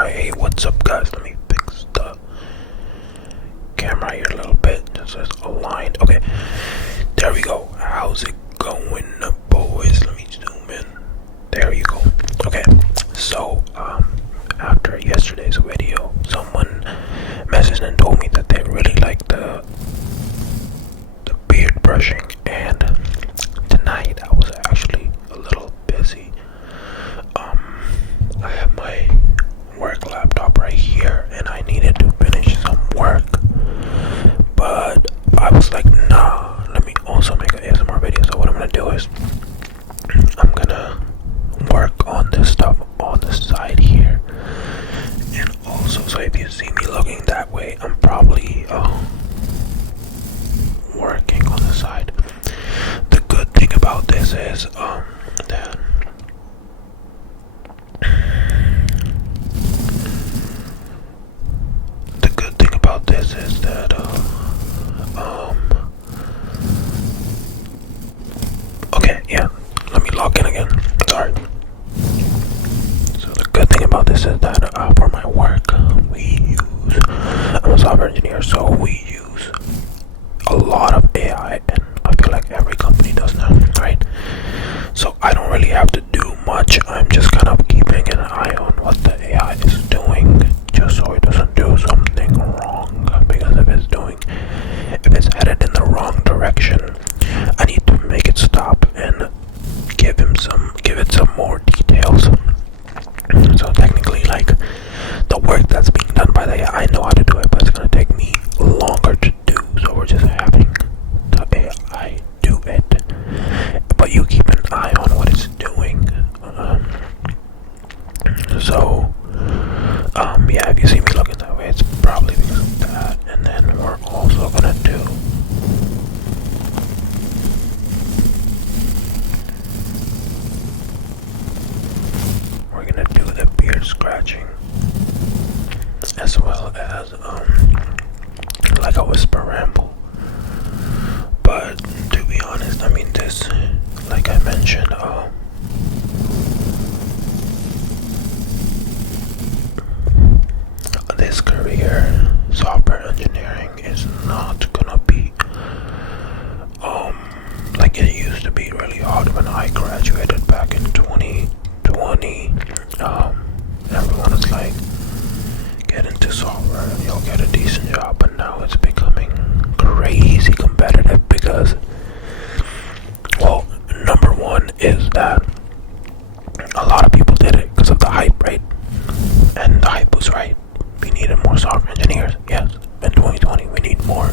Hey, what's up, guys? Let me fix the camera here a little bit just as aligned. Okay, there we go. How's it going, boys? Let me zoom in. There you go. Okay, so after yesterday's video, someone messaged and told me that they really liked the beard brushing, and tonight I was actually a little busy. I have my work laptop right here and I needed to finish some work, but I was like, nah, let me also make an ASMR video. So what I'm gonna do is I'm gonna work on this stuff on the side here, and also, so if you see me looking that way, I'm probably working on the side. The good thing about this is that this is that okay, yeah, let me log in again. Sorry. So the good thing about this is that for my work I'm a software engineer, so we use a lot of AI, and I feel like every company does now, right? So I don't really have to do much. I'm just kind of keeping an eye on what the AI is doing, just so it doesn't do something wrong. Because if it's headed in the wrong direction, I need to make it stop and give it some more details. So technically, like, the work that's being done by the AI, I know how to do it, but it's gonna take me longer to do. So we're just having the AI do it, but you keep an eye on what it's doing. Yeah, if you see me looking that way, it's probably because of that. And then we're also gonna do the beard scratching, as well as like a whisper ramble. But to be honest, I mean, this, like I mentioned, this career, software engineering, is not gonna be like it used to be really hard when I graduated back in 2020. Everyone is like, get into software and you'll get a decent job, but now it's becoming crazy competitive because, well, number one is that a lot of people did it because of the hype, right? And the hype was right. We needed more software engineers, yes. In 2020, we need more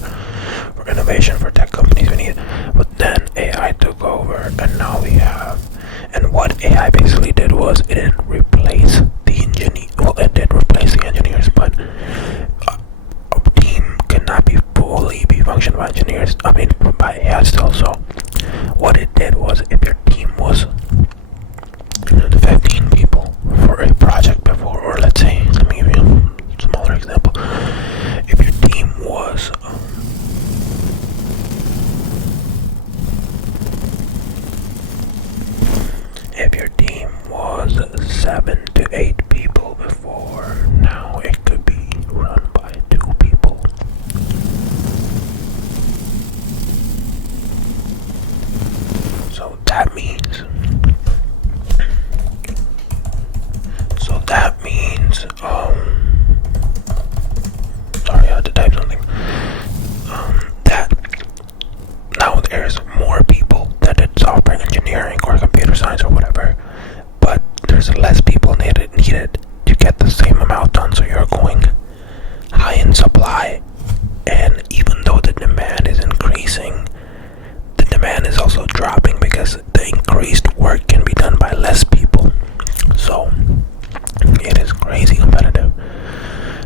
for innovation, for tech companies. We need, but then AI took over, and now we have. And what AI basically did was it didn't replace the engineer. Well, it did replace the engineers, but a team cannot fully be functioned by engineers. I mean, by AI still. So what it did was, if your team was 15 people for a project before, or let's say, let me give you a smaller example. If your team was if your team was 7 to 8 people before, now it could be run by 2 people. So that means sorry, I had to type something. That now there's more people that did software engineering or computer science or whatever, but there's less people needed to get the same amount done. So you're going high in supply, and even though the demand is increasing, the demand is also dropping because the increased work can be done by less people. So it is crazy competitive.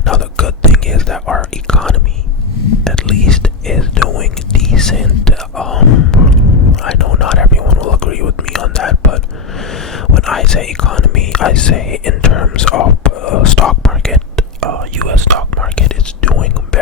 Now the good thing is that our economy, at least, is doing decent. I know not everyone will agree with me on that, but when I say economy, I say in terms of stock market. US stock market is doing very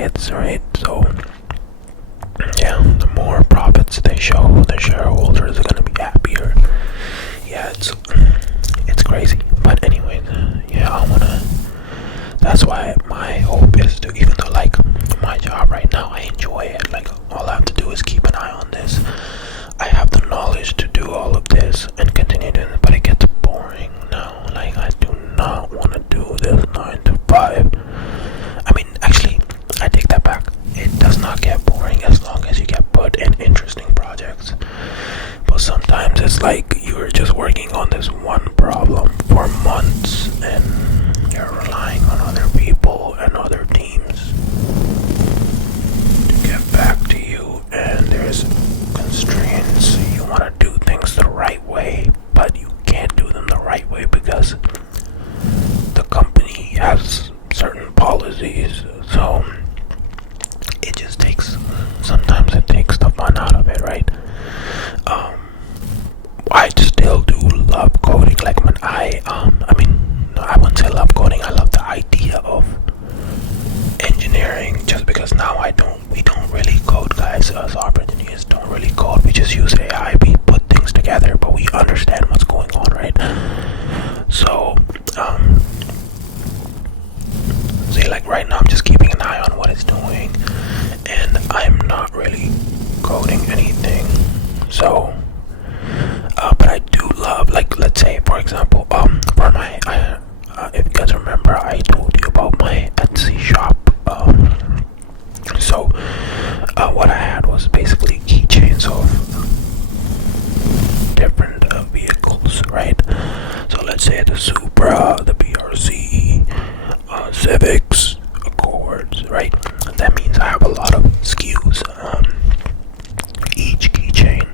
pockets, right? So yeah, the more profits they show, the shareholders are gonna be happier. Yeah, it's crazy. But anyways, yeah, I wanna. That's why my hope is to, even though like my job right now, I enjoy it. Like all I have to do is keep an eye on this. I have the knowledge to do all of this and continue doing it, but it gets boring now. Like I do not want to do this 9 to 5. I mean, actually, I take that back. It does not get boring as long as you get put in interesting projects. But sometimes it's like you're just working on this one problem for months and you're relying on other people and other teams to get back to you, and there's constraints. You want to do things the right way, but you can't do them the right way because the company has certain policies. So it just takes, sometimes it takes the fun out of it, right? I still do love coding. Like when I mean, no, I wouldn't say love coding. I love the idea of engineering, just because now we don't really code, guys. Software engineers don't really code. We just use AI. We put things together, but we understand what's going on, right? So, see, like right now, I'm just keeping an eye on what it's doing, and I'm not really coding anything. So, but I do love, like, let's say, for example, for my, if you guys remember, I told you about my Etsy shop. So, what I had was basically keychains of different vehicles, right? So let's say the Supra, the BRZ, Civics, Accords, right? That means I have a lot of SKUs. Each keychain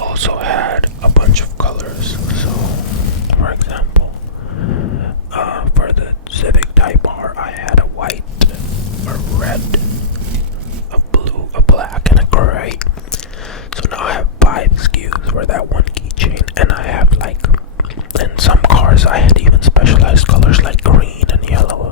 also had a bunch of colors. So, for example, for the Civic Type R, I had a white, a red, a blue, a black, and a gray. So now I have 5 SKUs for that one keychain, and I have, like, in some cars I had even specialized colors like green and yellow.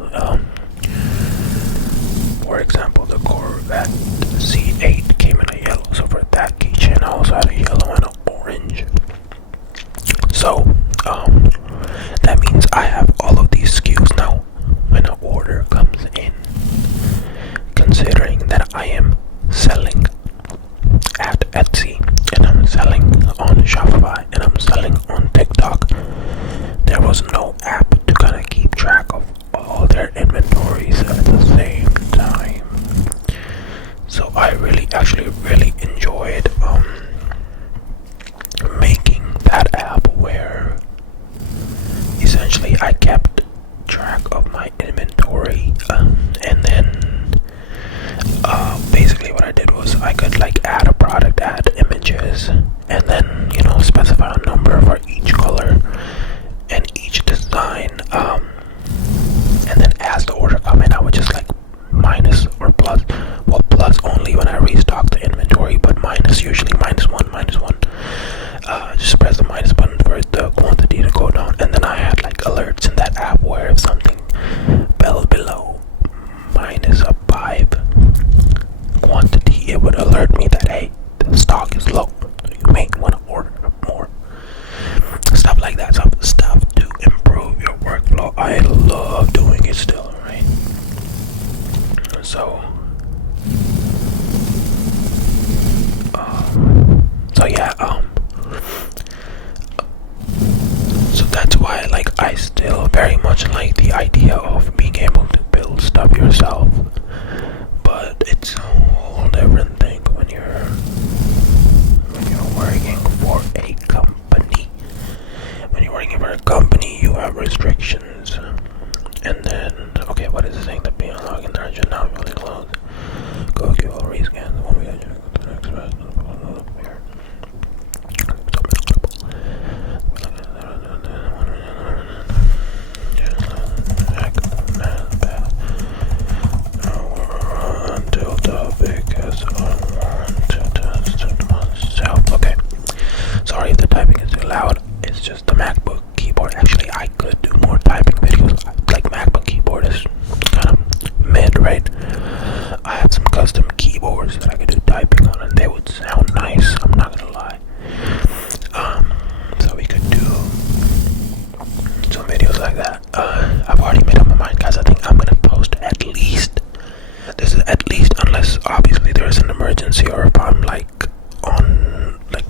emergency or if I'm like on like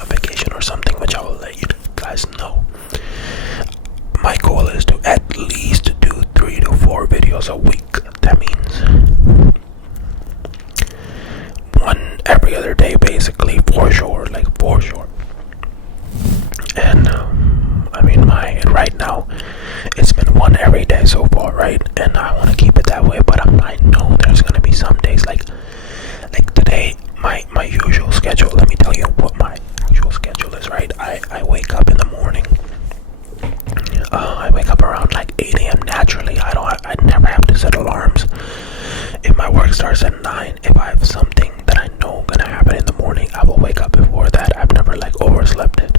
a vacation or something, which I will let you guys know. My goal is to at least do 3 to 4 videos a week. That means one every other day, basically, for sure, like for sure. And I mean, right now, it's been one every day so far, right? And I want to keep it that way, but I know there's gonna be some days like today. My usual schedule. Let me tell you what my usual schedule is, right? I wake up in the morning. I wake up around like 8 a.m. naturally. I never have to set alarms. If my work starts at 9, if I have something that I know gonna happen in the morning, I will wake up before that. I've never like overslept it.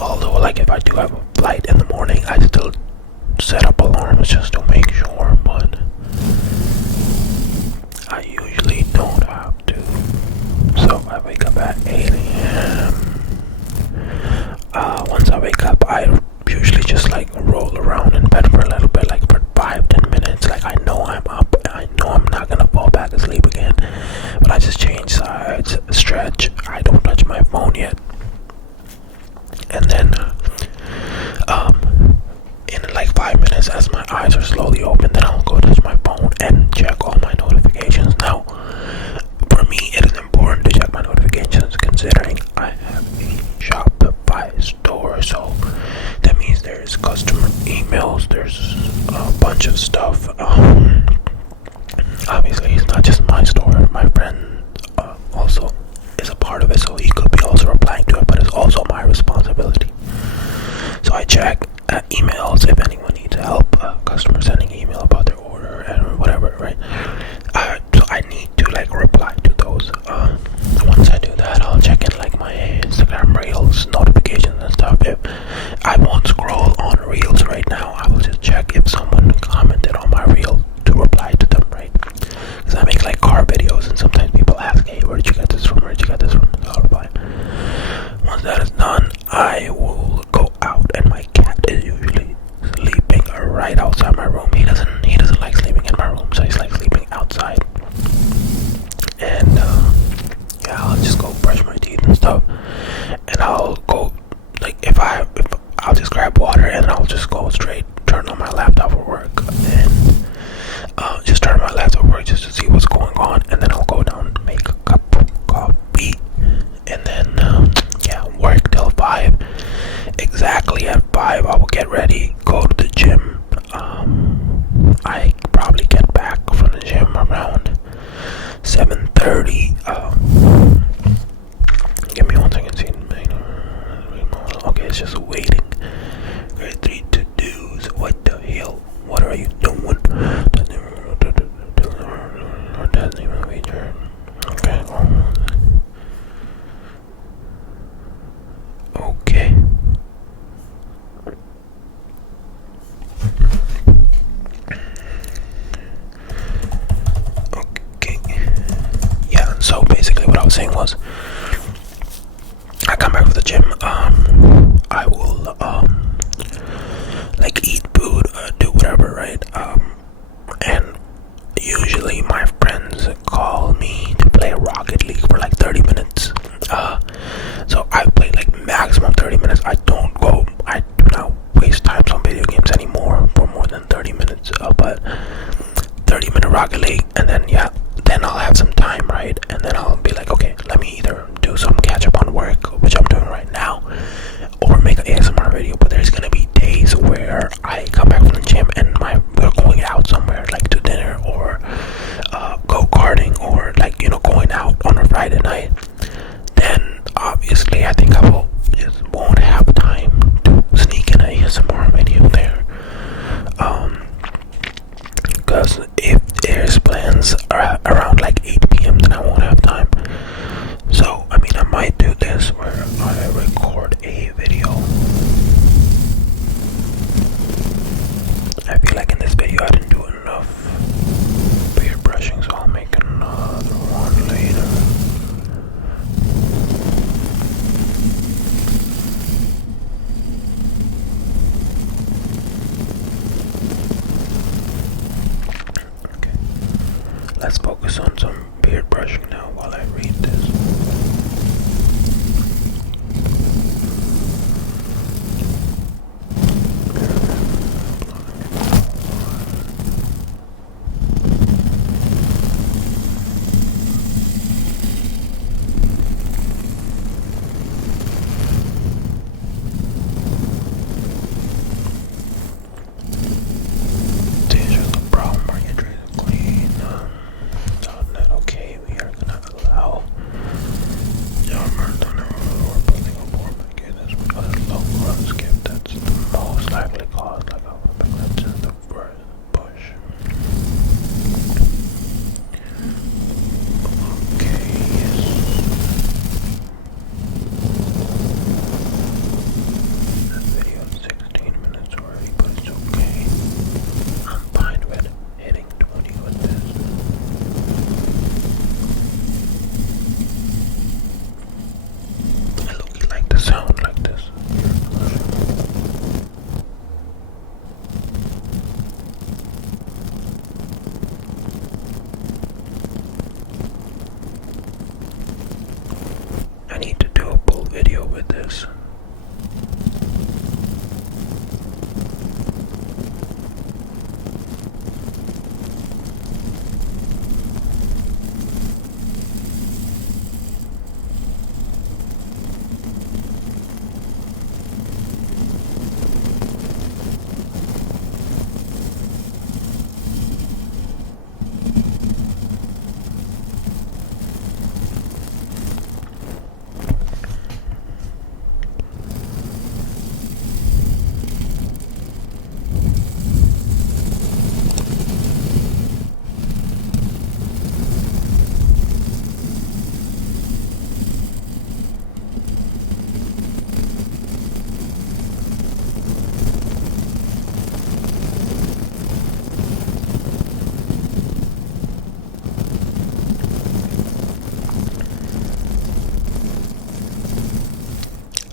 Although like if I do have a flight in the morning, I still set up alarms just to make sure, but I usually don't have to. So I wake up at 8 a.m. Once I wake up, I usually just like roll around in bed for a little bit, like for 5-10 minutes. Like I know I'm up, I know I'm not gonna fall back asleep again, but I just change sides, stretch. I don't touch my phone yet, and then in like 5 minutes, as my eyes are slowly open, then I'll go touch my phone and check all my notifications. Now, for me, it is important to check my notifications considering I have a Shopify store, so that means there's customer emails, there's a bunch of stuff. Obviously, it's not just my store. My friend also is a part of it, so he could be also replying to it, but it's also my responsibility. So I check emails if anyone needs help, customer sending email about their order and whatever, right? So I need to like reply to those. Once I do that, I'll check in like my Instagram Reels notifications and stuff. If I won't scroll on Reels right now, I will just check if someone commented on my Reel to reply to them, right? Because I make like car videos and sometimes people ask, hey, where did you get this from? Where did you get this from? So I'll reply. Once that is done, I will go out, and my cat is usually sleeping right outside my room. He doesn't like sleeping in my room, so he's like sleeping outside. And yeah, I'll just go brush my teeth and stuff, and I'll go like if I'll just grab water and I'll just go straight turn on my laptop for work, and just turn on my laptop for work just to see what's going on, and then I'll go down and make a cup of coffee, and then work till 5. Exactly at 5, I will get ready, go to the gym. I probably get back from the gym around 7:30. Give me 1 second. See, okay, it's just waiting. Grade 3 to do's. What the hell? What are you doing? Doesn't even return. Okay. Okay. Okay. Yeah, so basically what I was saying was I come back from the gym, I will like eat food, do whatever, right? And usually my friends call me to play Rocket League for like 30 minutes. So I play like maximum 30 minutes. I do not waste time on video games anymore for more than 30 minutes. But 30-minute Rocket League, and then then I'll have some time, right? And then I'll be like, okay, let me either do some catch up on work, which I'm doing right now, or make an ASMR video. But there's gonna be days where I come back from the gym and we're going out somewhere, like to dinner or go karting, or like going out on a Friday night. Then obviously I think I won't have time to sneak in an ASMR video there. Because if there's plans around like 8 p.m, then I won't have time. So I mean, I might do this where I record a video. I feel like in this video I didn't do enough beard brushing, so I'll make another one later. Okay, let's focus on some beard brushing now while I read this. Okay, we are gonna allow long run skip. That's the most likely cause. Like that's in the first push. Okay, yes. This video is 16 minutes already, but it's okay. I'm fine with hitting 20 with this. I look like the sound like this. I need to do a full video with this.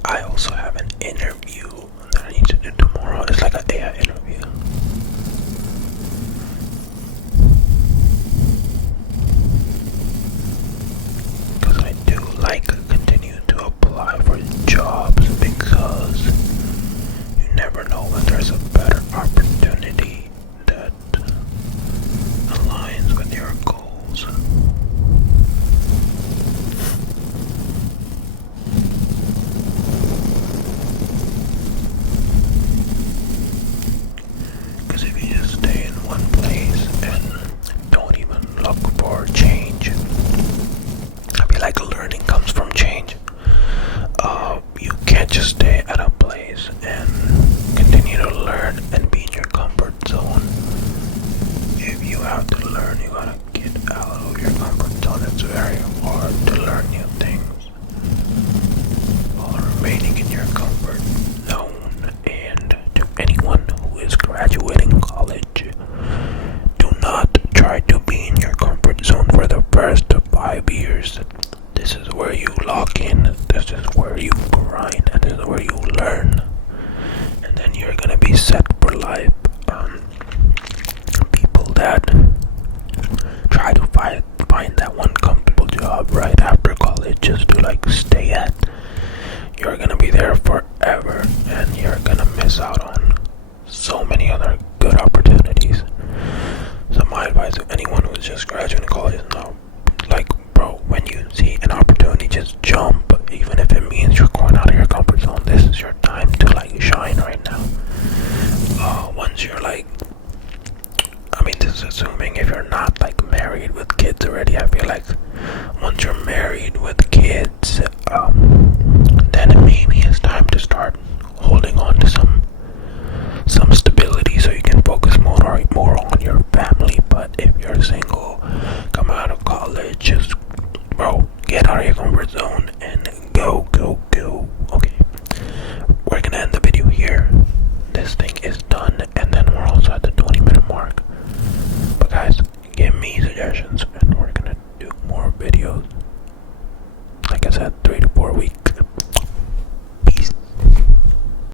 I also have an interview that I need to do tomorrow. It's like an AI interview. Because I do like continue to apply for jobs because you never know when there's a better opportunity that aligns with your goals. Because if you just stay in one place and don't even look for change, I feel like learning comes from change. You can't just stay at a place and continue to learn and be in your comfort zone. If you have to learn, you gotta get out of your comfort zone. It's very hard to learn new things while remaining in your comfort zone. And to anyone who is graduating college, do not try to be in your comfort zone for the first 5 years. This is where you lock in, this is where you grind, and this is where you learn. And then you're gonna be set for life. People that try to find that one comfortable job right after college just to like stay at, you're gonna be there forever and you're gonna miss out on so many other good opportunities. So my advice to anyone who's just graduating college is now, like, bro, when you see an opportunity, just jump. Even if it means you're going out of your comfort zone, this is your time to like shine right now. Once you're like, I mean, this is assuming if you're not like married with kids already. I feel like once you're married with kids, then maybe it's time to start holding on to some stability so you can focus more on your family. But if you're single, come out of college, just bro, get out of your comfort zone and go. Okay, we're gonna end the video here. This thing is done, and then we're also at the 20-minute mark. But guys, give me suggestions and we're gonna do more videos. Like I said, 3 to